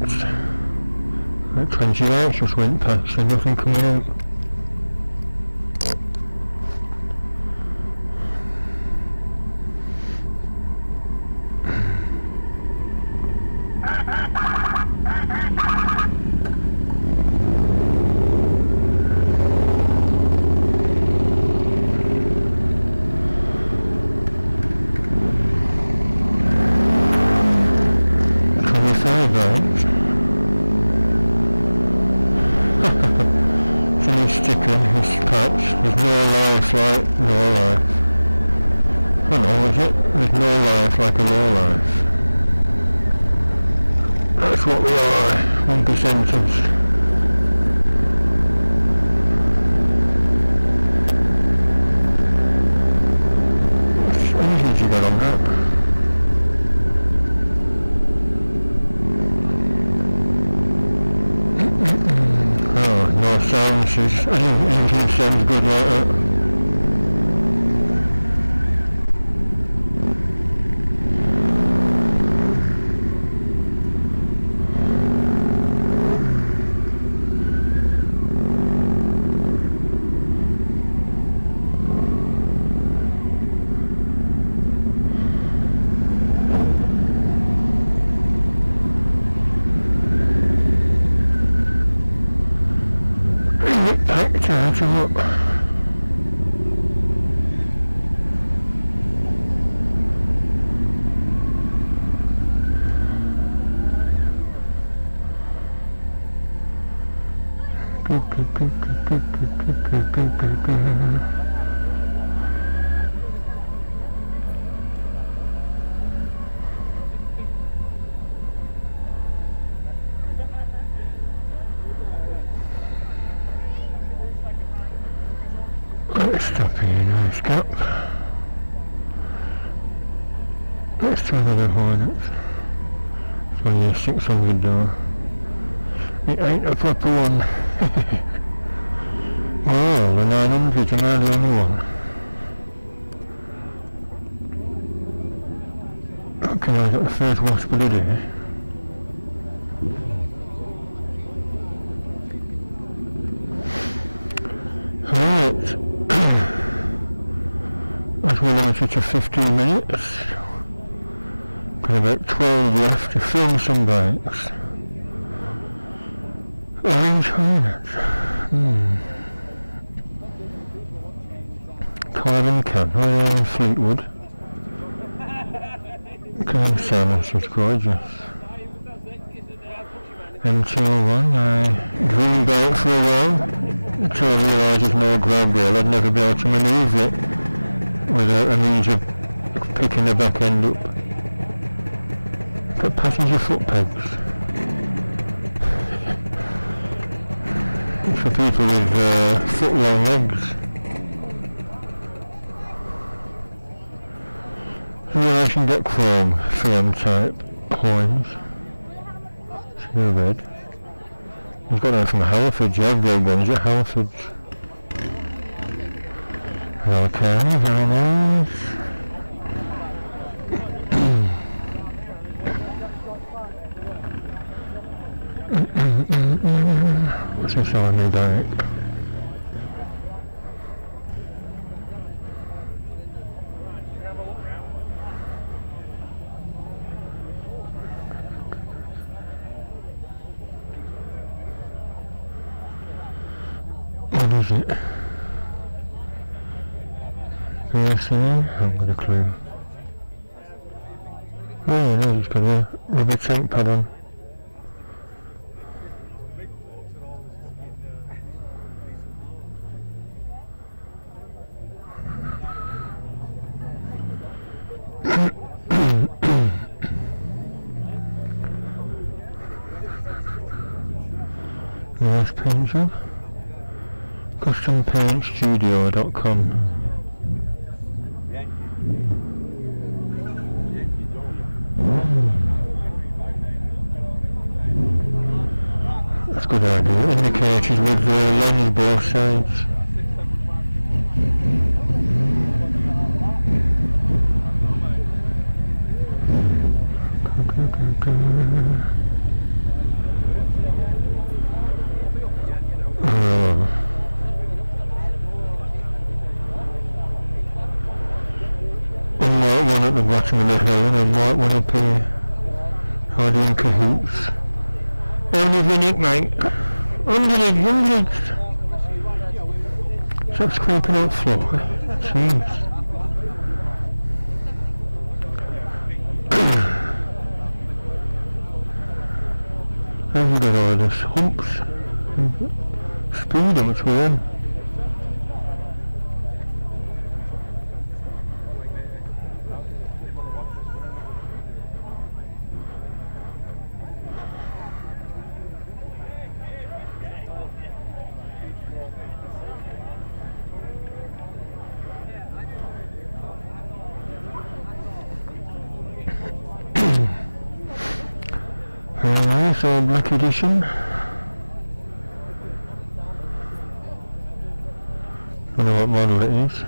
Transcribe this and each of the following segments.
minutes. Like 20 hours just went past and nothing coming out. It's a new sticker, this patch. There's no life like no life. I don't know, is it? There's no life like a low life. That's what we are, 1%ers. What engines you got on that? No sounds, anything sounds good like that. Have a look. Let's stop here now, stop. Let's try another Hornet. It's only a 600 though. It ain't a proper one. Well, the 900s am I the only one? Okay, I got the first wasp of the day. Right. As we're limited to 15 minutes, got about 12 left to film some bikes. Orange Hornet. Carbon can, oh yeah, in Fleetwood. Carbon Silence is gorgeous. M201, I dreamed about it for a while, until I realised there's no grab rail, I'd never be able to manoeuvre it without a means of picking the back end up. Got passenger foot pegs. It's for people with foot long legs. Relation deck foam, 3M type horns. It's no red. He's got that from Halliford, yeah, red ones at Halliford. Okay, very nice. What's this on me bike? What is it? PSA? I haven't got a clue. Oh yeah, no, it's got a rubber tank pad on. Nice paint job. CustomPaintStudio.com. That's a good idea. Indicators with the lens both sides. at the bottom of the hill and a white one up here. Hiding in cahoots. How many have you nicked, mate? Hundreds! Stop scraping out floor. Jeez. Have you got all this? Humps? Speed, how much with them? Very nice, all black edition. Don't know what model it is.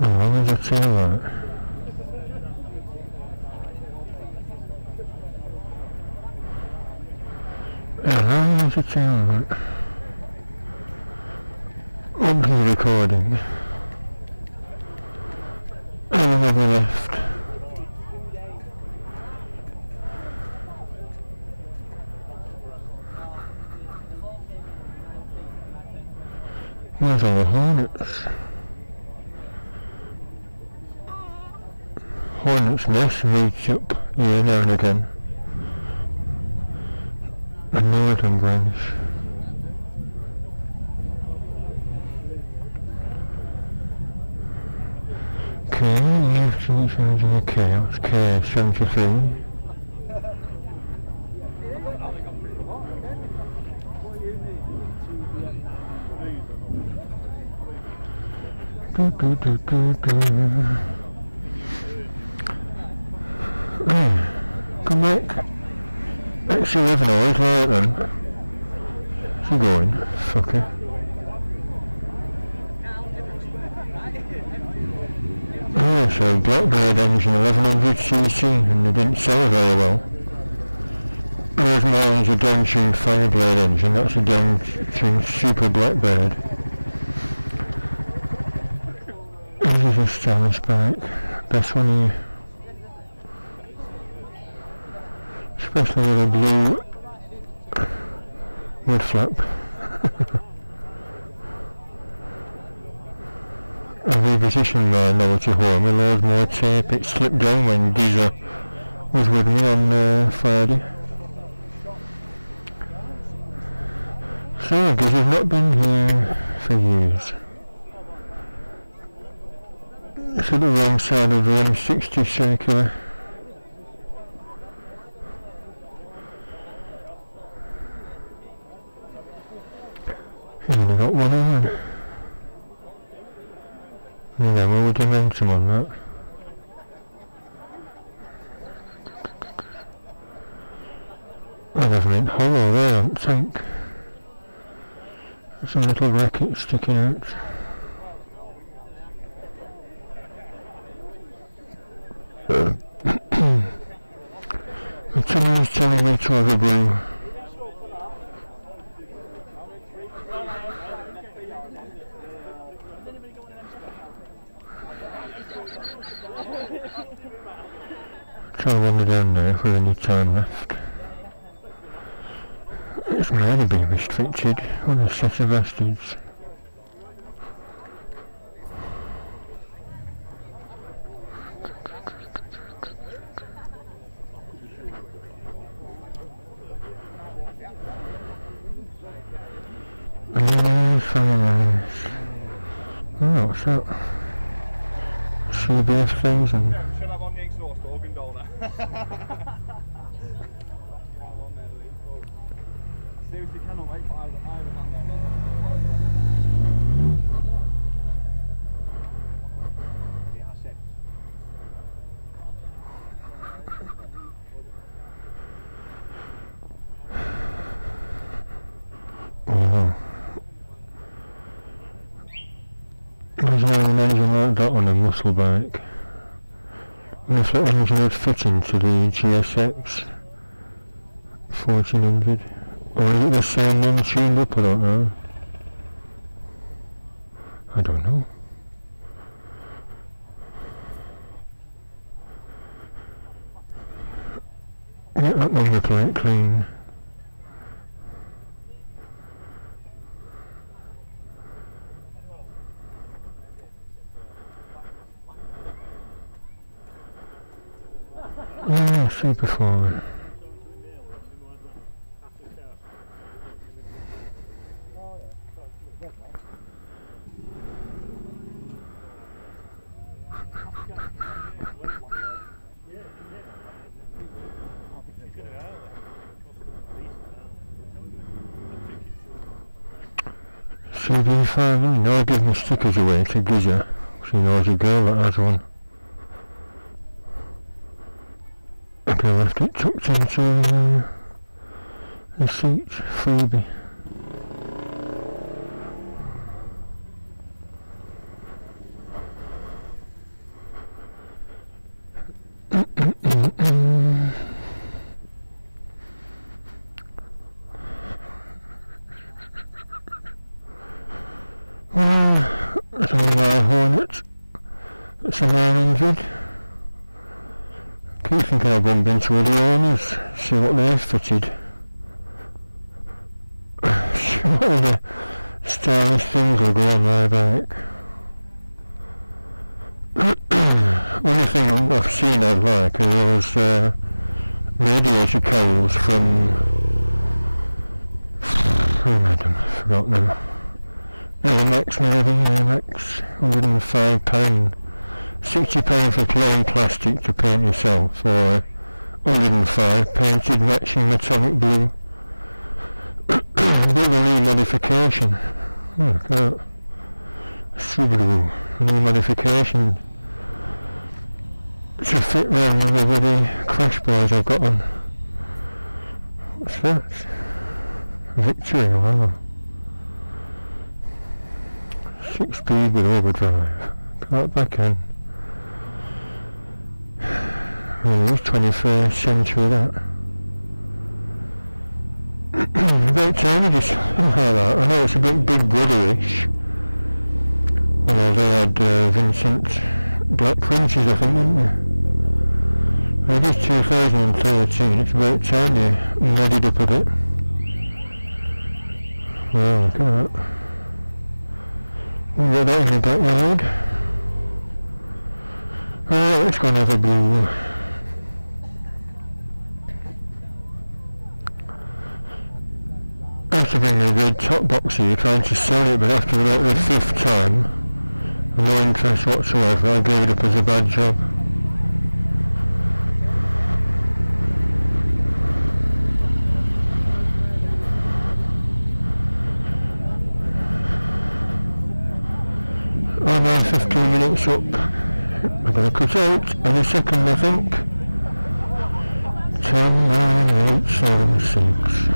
How long is the tail light? How long is the tail light? On to the recording. And over left. Where's all the hornets? Hornets' nest meets up here now and again. A northern branch. Okay, okay, that's K73. Hey, come back. X11 always right then. Where's he going? Fucker. Yeah, so Blackbird engine 1100cc and they didn't sell very well. Whereas mine's a down-tuned Fireblade engine, that's a down-tuned Super Blackbird. This is a stylish bike, best one here. Especially with a blue mud flap. I repositioned my novelty horn with loads more tape. It slipped down when Giza was with me on Friday. So Giza's not been here for years. It's at the wrong side of the M60 circular. You only got one on. Yeah, well, with momentum on that. I'd have meant hollow there on the tank. Some little racket sticking out. The Tommy's telling me to have a brew. Try to wander down there if we've any time left. It's really been restricted. What a set of bastards. Nice. Oh, what's that? CBF things and... Should have on the exhaust organ donor. Seriously cannot wait for Iron Man there. There's no engine like that on a muscle bike. And if that engine would fit into the GSX 1400, or is it the same one tuned up? I don't know. I don't know. Get that number plate clean. Ah, super forward. CV5, I give my stickers away to Giza. She knows a girl that has one. I left it tucked into the seat, freebie. That's only my Hornet. It's a 900. Keep thinking I'll bump into other owners, see what they've fitted. See what other stylish things will go on my bike. Only thing I've seen I'd like are those radiator cowls from... who made them? I forgot now. AMX maybe, AMX, £105. £60 for plain plastic to paint yourself, or £105 painted matching metallic blue. But they'll need modification. Oh, look at that. Subaru, new modification to fit round with the bloody crash boards I've got on. What's that? Victory, wow. 6-speed with overdrive. Look at that back end. Really is 21st century that. About time you just like that. I know it's a bit Big Brother-ish. Although they had Vincent Black Princes, I think, didn't they? It is 2013, it's about time you nodded up a bit. Well, look at that. We'll get that in the backyard. Let's go and have a blue. I have to bring the red top box here, trying to sell it, but after about the 5th time, no interest whatsoever, I gave it up as a bad job. Oh no, 15 minutes up. We're going to cut out in a second, I think. 10, 9, 8, 7, 6.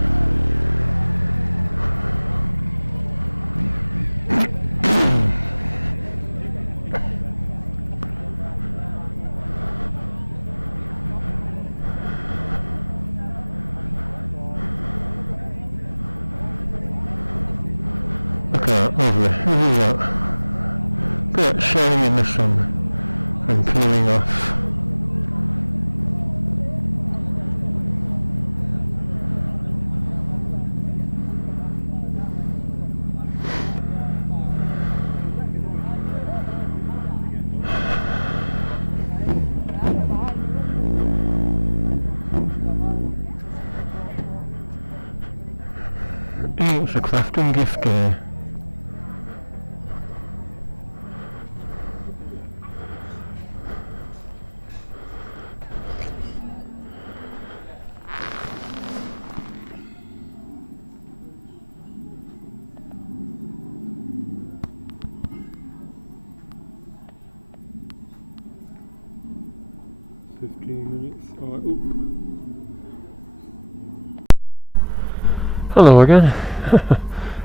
Look at that, lovely. Look at that. Look at that shining in the sun and peeling off. It's a crafting gift day. Hello again.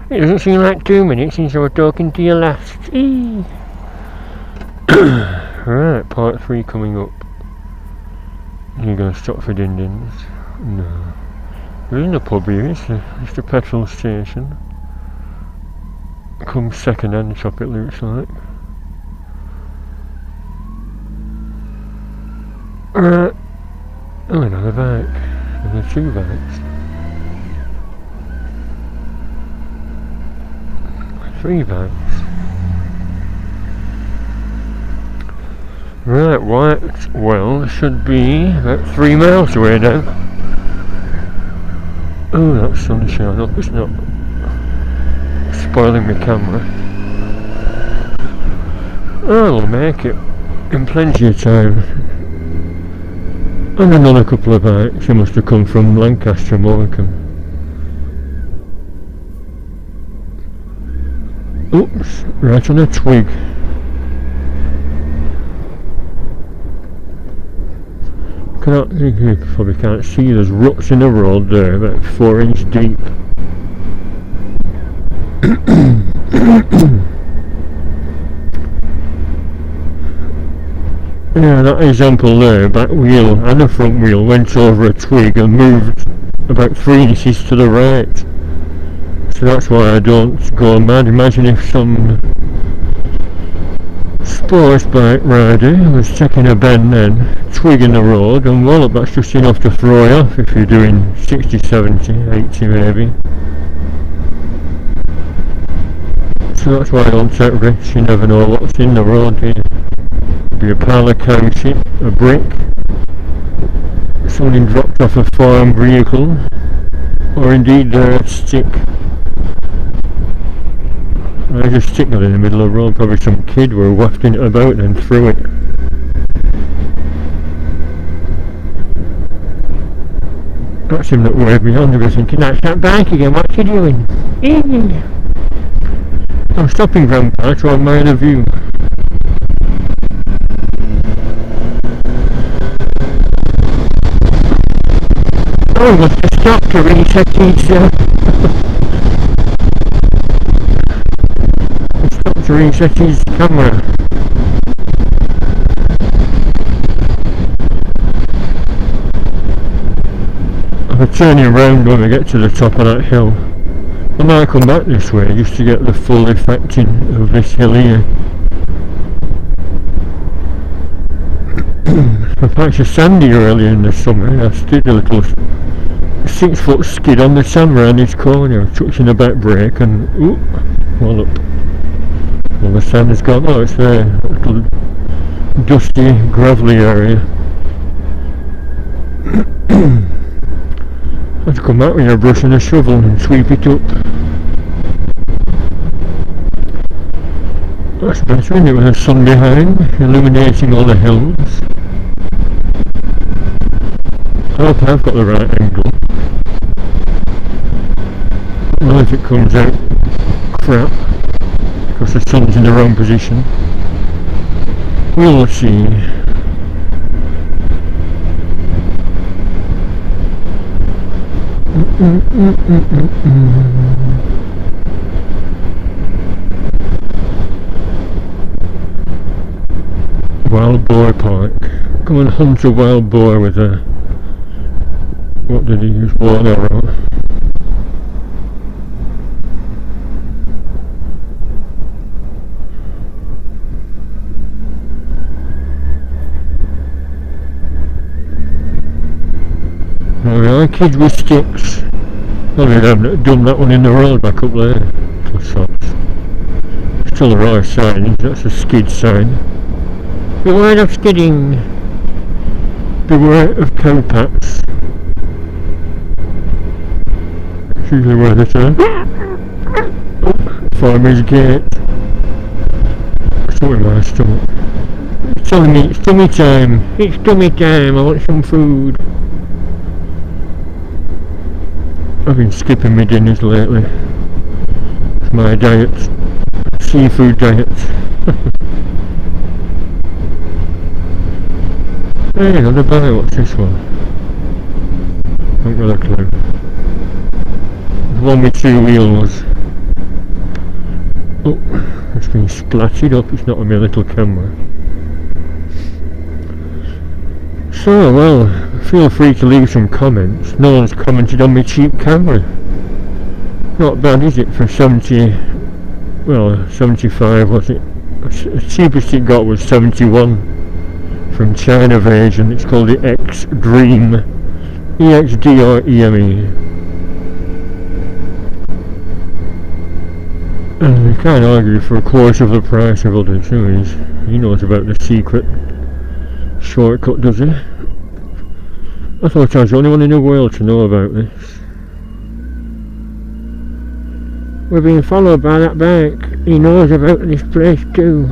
It doesn't seem like 2 minutes since I was talking to you last. Right, part 3 coming up. You're going to stop for din-dins? No. There isn't a pub here, it's the petrol station. Come second hand shop it looks like. Right. Oh, another bike. And there are 2 bikes. 3 bikes. Right, Whitewell should be about 3 miles away now. Oh, that sunshine. I hope it's not spoiling my camera. I'll make it in plenty of time. And another couple of bikes. They must have come from Lancaster, Morecambe. Oops, right on a twig. You probably can't see, there's ruts in the road there, about 4 inch deep. Yeah, that example there, back wheel and the front wheel went over a twig and moved about 3 inches to the right. So that's why I don't go mad. Imagine if some sports bike rider was taking a bend then, twig in the road, and well, that's just enough to throw you off if you're doing 60, 70, 80 maybe. So that's why I don't take risks. You never know what's in the road, do you? Be a pile of cow shit, a brick, something dropped off a farm vehicle, or indeed a stick. There's a stick in the middle of the road, probably some kid were wafting it about and threw it. That's him that waved me on. I was thinking, that's that bike again, what's he doing? I'm stopping, Grandpa, to admire the view. Oh, he must have stopped to reset his to reset his camera. I'm turning around when we get to the top of that hill. I might come back this way just to get the full effecting of this hill here. I patched a sandy earlier in the summer. I did a little 6 foot skid on the sand round this corner, touching the back brake and oop, well up. Well, the sand has gone. Oh, it's there, a little dusty, gravelly area. I have to come back with a brush and a shovel and sweep it up. That's better, isn't it, with the sun behind, illuminating all the hills. I hope I've got the right angle. Well, if it comes out crap, because the sun's in the wrong position, we'll see. Wild boar park. Come and hunt a wild boar with a, what did he use, bow and arrow. Oh yeah, kids with sticks. Probably haven't done that one in the road back up there. Still a right sign, that's a skid sign. Beware of skidding. Beware of cowpats. That's usually where they turn. Oh, farmer's gate. Something in my stomach. It's telling me it's tummy time. It's tummy time, I want some food. I've been skipping my dinners lately. It's my diet. Seafood diet. Hey, another buy. What's this one? I haven't got a clue. The one with 2 wheels. Oh, it's been splattered up. It's not on my little camera. So, well, feel free to leave some comments. No one's commented on my cheap camera. Not bad, is it, for 70 well, 75 was it? The cheapest it got was 71 from China version. It's called the X Dream, EXD or EME. And you can't argue for a quarter of the price of other toys. He knows about the secret shortcut, does he? I thought I was the only one in the world to know about this. We're being followed by that bike. He knows about this place too.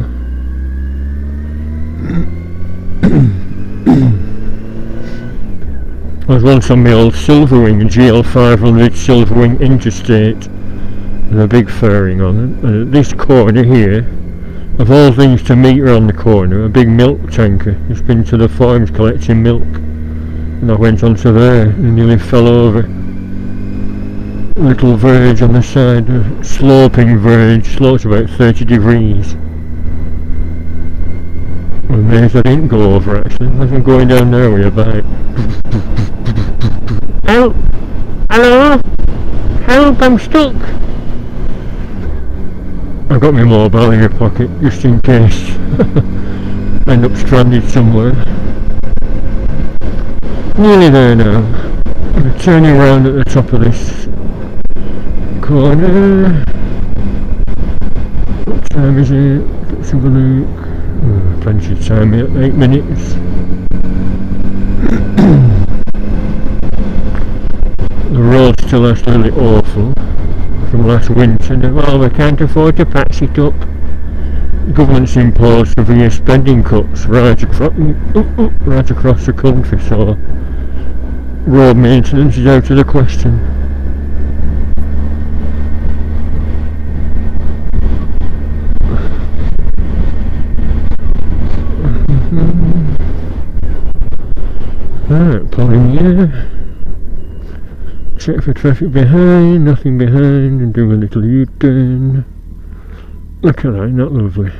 I was once on my old Silverwing GL500 Silverwing Interstate with a big fairing on it, and at this corner here, of all things to meet around the corner, a big milk tanker. It's been to the farms collecting milk, and I went onto there and nearly fell over. Little verge on the side, a sloping verge, slopes about 30 degrees. I'm amazed I didn't go over actually. I'm going down there with a bike. Help! Hello? Help, I'm stuck! I've got my mobile in my pocket just in case I end up stranded somewhere. Nearly there now. I'm turning around at the top of this corner. What time is it? Let's have a look. Plenty of time here, 8 minutes. The road's still absolutely awful from last winter. Well, we can't afford to patch it up. The government's imposed severe spending cuts right across the country, so road maintenance is out of the question. Right, pulling here. Check for traffic behind, nothing behind, and do a little U-turn. Look at that, not lovely.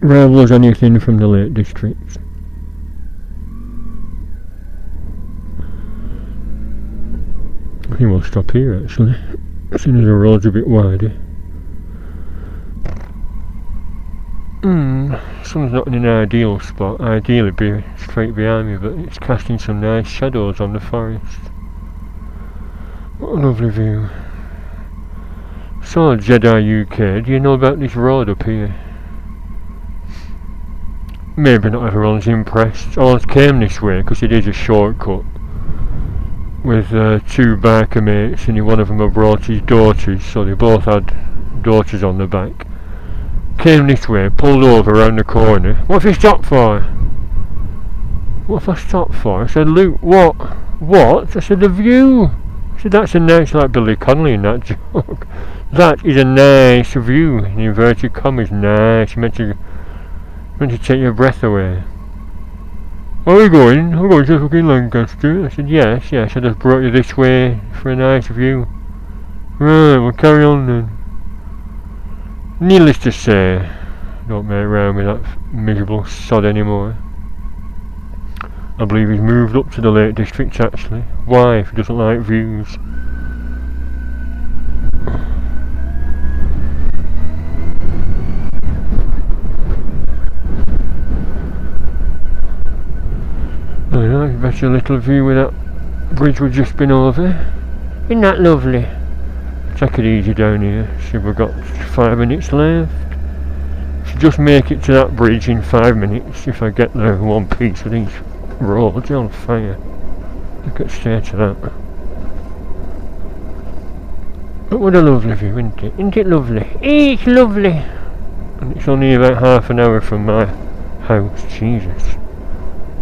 Rarely was anything from the Lake District. I think we'll stop here actually, as soon as the road's a bit wider. Sun's not in an ideal spot, ideally be straight behind me, but it's casting some nice shadows on the forest. What a lovely view. So Jedi UK, do you know about this road up here? Maybe not everyone's impressed. I came this way because it is a shortcut with two biker mates, and one of them had brought his daughters, so they both had daughters on the back. Came this way, pulled over around the corner. What have you stopped for? What have I stopped for? I said, Luke, what? What? I said, the view. I said, that's a nice, like Billy Connolly in that joke. That is a nice view, in inverted commas, nice. Meant to take your breath away. Where are we going? We're going to fucking Lancaster. I said, yes, I just brought you this way for a nice view. Right, we'll carry on then. Needless to say, don't make around with that miserable sod anymore. I believe he's moved up to the Lake District actually. Why, if he doesn't like views? I know, it's a better little view with that bridge we've just been over. Isn't that lovely? Take it easy down here. See, we've got 5 minutes left. Should just make it to that bridge in 5 minutes if I get there in one piece of these roads on fire. Look at the state of that. But what a lovely view, isn't it? Isn't it lovely? It's lovely! And it's only about half an hour from my house. Jesus.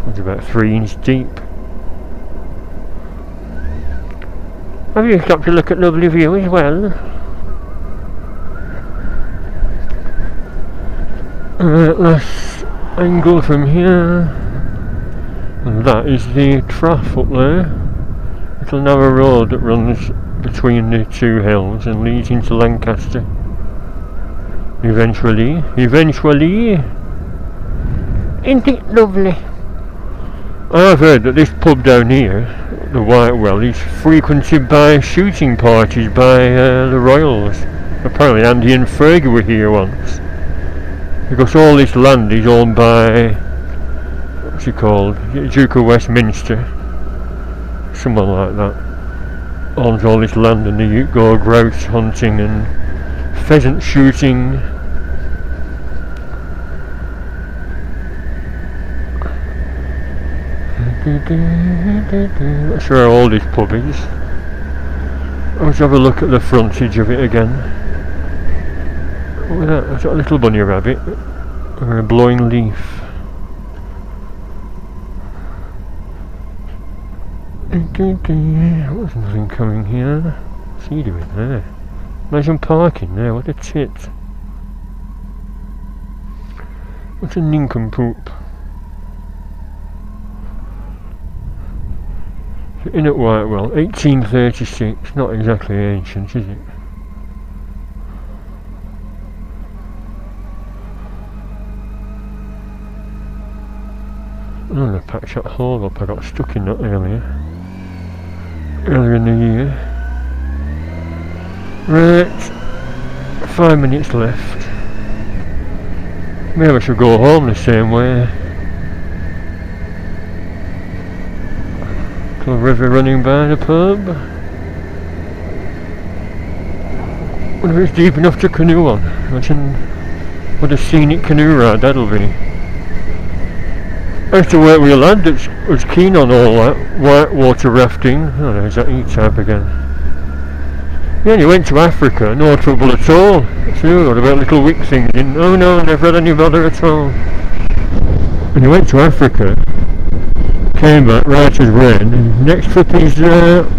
It's about 3 inches deep. Have you stopped to look at lovely view as well? Right, last angle from here. And that is the Trough up there. Little narrow road that runs between the two hills and leads into Lancaster. Eventually. Isn't it lovely? I've heard that this pub down here, the White Well, is frequented by shooting parties by the Royals. Apparently Andy and Fergie were here once. Because all this land is owned by, what's it called, Duke of Westminster, someone like that, owns all this land, and they go grouse hunting and pheasant shooting. Not sure how old this pub is. Let's have a look at the frontage of it again. Look at that, that's got a little bunny rabbit or a blowing leaf. There's nothing coming here. What's he doing there? Imagine parking there, what a tit. What a nincompoop. In at Whitewell, 1836, not exactly ancient, is it? Oh, they patched that hole up, I got stuck in that earlier in the year. Right, 5 minutes left. Maybe I should go home the same way. Little river running by the pub. Wonder if it's deep enough to canoe on. Imagine what a scenic canoe ride that'll be. I used to work with a lad that was keen on all that whitewater rafting. Oh, there's that E-type again. Yeah, and he went to Africa, no trouble at all. Sure, what about little wick things in? Oh no, never had any bother at all. And he went to Africa, came back right as rain, and next trip is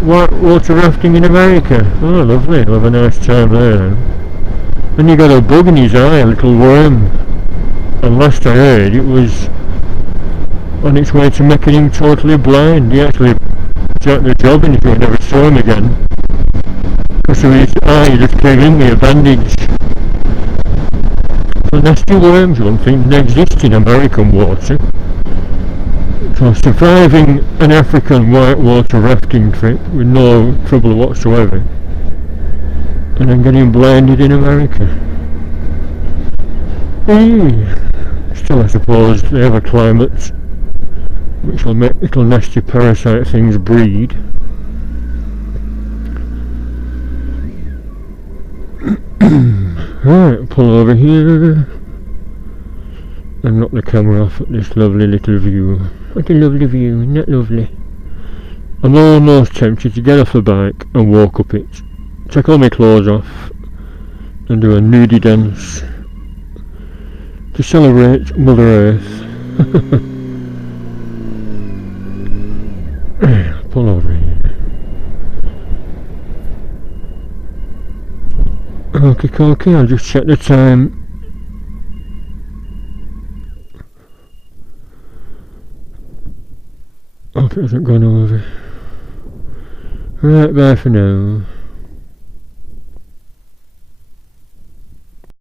whitewater rafting in America. Oh, lovely, he'll have a nice time there then. And he got a bug in his eye, a little worm. And last I heard, it was on its way to making him totally blind. He actually jacked the job in if we never saw him again. So his eye just came in with a bandage. So nasty worms, one thing, they exist in American water. So surviving an African whitewater rafting trip with no trouble whatsoever, and then getting blinded in America. Still, I suppose they have a climate which will make little nasty parasite things breed. Right, pull over here and knock the camera off at this lovely little view. What a lovely view, isn't that lovely? I'm almost tempted to get off the bike and walk up it, take all my clothes off and do a nudie dance to celebrate Mother Earth. Pull over here. Okay, I'll just check the time. Hope it hasn't gone over. Right, bye for now.